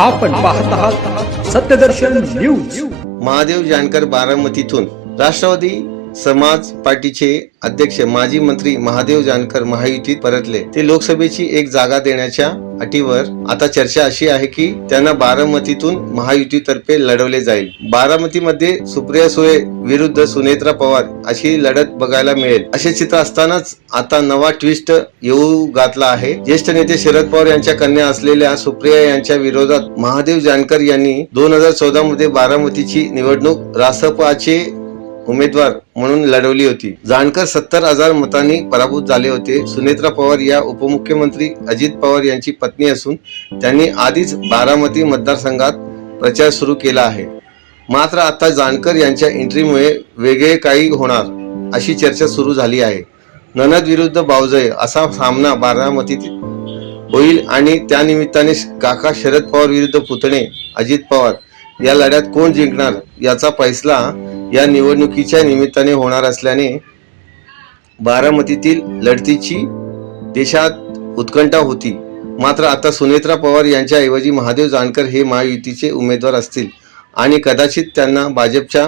आपण पाहत आहात सत्यदर्शन न्यूज. महादेव जानकर बारामतीतून. राष्ट्रवादी समाज पार्टीचे अध्यक्ष माजी मंत्री महादेव जानकर महायुतीत परतले. ते लोकसभेची एक जागा देण्याच्या अटीवर आता चर्चा अशी आहे की त्यांना बारामतीतून महायुतीतर्फे लढवले जाईल. बारामतीमध्ये सुप्रिया सुळे विरुद्ध सुनेत्रा पवार अशी लढत बघायला मिळेल. असे चित्र असतानाच आता नवा ट्विस्ट येऊ घातला आहे. ज्येष्ठ नेते शरद पवार यांच्या कन्या असलेल्या सुप्रिया यांच्या विरोधात महादेव जानकर यांनी दोन हजार चौदा मध्ये बारामतीची निवडणूक रासपाचे उमेदवार म्हणून लढवली होती. जानकर सत्तर हजार मतांनी पराभूत झाले होते. सुनेत्रा पवार या उपमुख्यमंत्री अजित पवार यांची पत्नी असून त्यांनी आधीच बारामती मतदारसंघात प्रचार सुरू केला आहे. मात्र आता जानकर यांच्या एंट्रीमुळे वेगळे काही होणार अशी चर्चा सुरू झाली आहे. ननद विरुद्ध बावजय असा सामना बारामतीत होईल आणि त्यानिमित्ताने काका शरद पवार विरुद्ध पुतणे अजित पवार या लढ्यात कोण जिंकणार याचा फैसला या निवडणुकीच्या निमित्ताने होणार असल्याने बारामतीतील लढतीची देशात उत्कंठा होती. मात्र आता सुनेत्रा पवार यांच्याऐवजी महादेव जानकर हे महायुतीचे उमेदवार असतील आणि कदाचित त्यांना भाजपच्या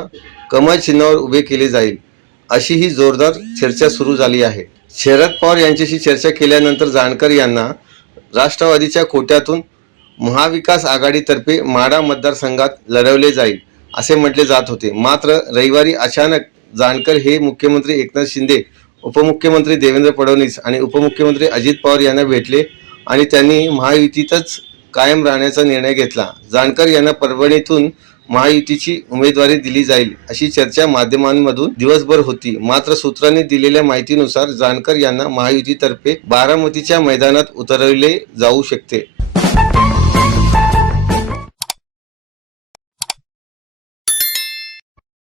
कमळ चिन्हावर उभे केले जाईल अशी ही जोरदार चर्चा सुरू झाली आहे. शरद पवार यांच्याशी चर्चा केल्यानंतर जानकर यांना राष्ट्रवादीच्या कोट्यातून महाविकास आघाडीतर्फे माडा मतदारसंघात लढवले जाईल असे म्हटले जात होते. मात्र रविवारी अचानक जानकर हे मुख्यमंत्री एकनाथ शिंदे उपमुख्यमंत्री देवेंद्र फडणवीस आणि उपमुख्यमंत्री अजित पवार यांना भेटले आणि त्यांनी महायुतीतच कायम राहण्याचा निर्णय घेतला. जानकर यांना परभणीतून महायुतीची उमेदवारी दिली जाईल अशी चर्चा माध्यमांमधून दिवसभर होती. मात्र सूत्रांनी दिलेल्या माहितीनुसार जानकर यांना महायुतीतर्फे बारामतीच्या मैदानात उतरवले जाऊ शकते.